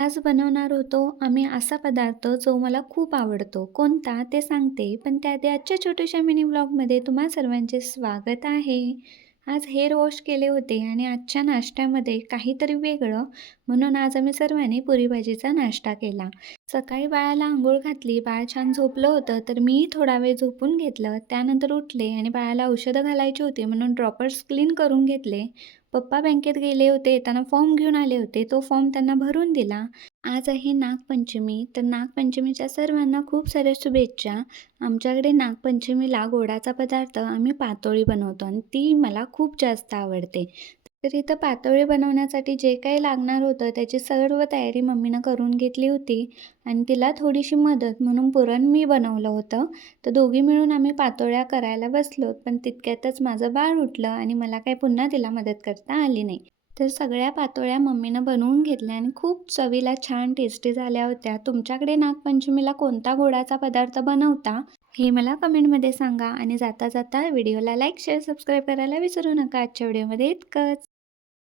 आज बनवणार होतो आम्ही असा पदार्थ जो मला खूप आवडतो. कोणता ते सांगते, पण त्याआधी आजच्या छोट्याशा मिनी व्लॉगमध्ये तुम्हा सर्वांचे स्वागत आहे. आज हेअर वॉश केले होते आणि आजच्या नाश्त्यामध्ये काहीतरी वेगळं म्हणून आज आम्ही सर्वांनी पुरी भाजीचा नाश्ता केला. सकाळी बाळाला अंघोळ घातली, बाळ छान झोपलं होतं, तर मी थोडा वेळ झोपून घेतलं. त्यानंतर उठले आणि बाळाला औषधं घालायची होती म्हणून ड्रॉपर्स क्लीन करून घेतले. पप्पा बँकेत गेले होते, येताना फॉर्म घेऊन आले होते. तो फॉर्म त्यांना भरून दिला. आज आहे नागपंचमी, तर नागपंचमीच्या सर्वांना खूप साऱ्या शुभेच्छा. आमच्याकडे नागपंचमीला गोडाचा पदार्थ आम्ही पातोळी बनवतो आणि ती मला खूप जास्त आवडते. तर इथं पातोळी बनवण्यासाठी जे काही लागणार होतं त्याची सर्व तयारी मम्मीनं करून घेतली होती आणि तिला थोडीशी मदत म्हणून पुरण मी बनवलं होतं. तर दोघी मिळून आम्ही पातोळ्या करायला बसलो. पण तितक्यातच माझं बाळ उठलं आणि मला काही पुन्हा तिला मदत करता आली नाही. तर सगळ्या पातोळ्या मम्मीनं बनवून घेतल्या आणि खूप चवीला छान टेस्टी झाल्या होत्या. तुमच्याकडे नागपंचमीला कोणता गोडाचा पदार्थ बनवता? हे मला कमेंटमध्ये सांगा आणि जाता जाता व्हिडिओला लाईक, शेअर, सबस्क्राईब करायला विसरू नका. आजच्या व्हिडिओमध्ये इतकंच.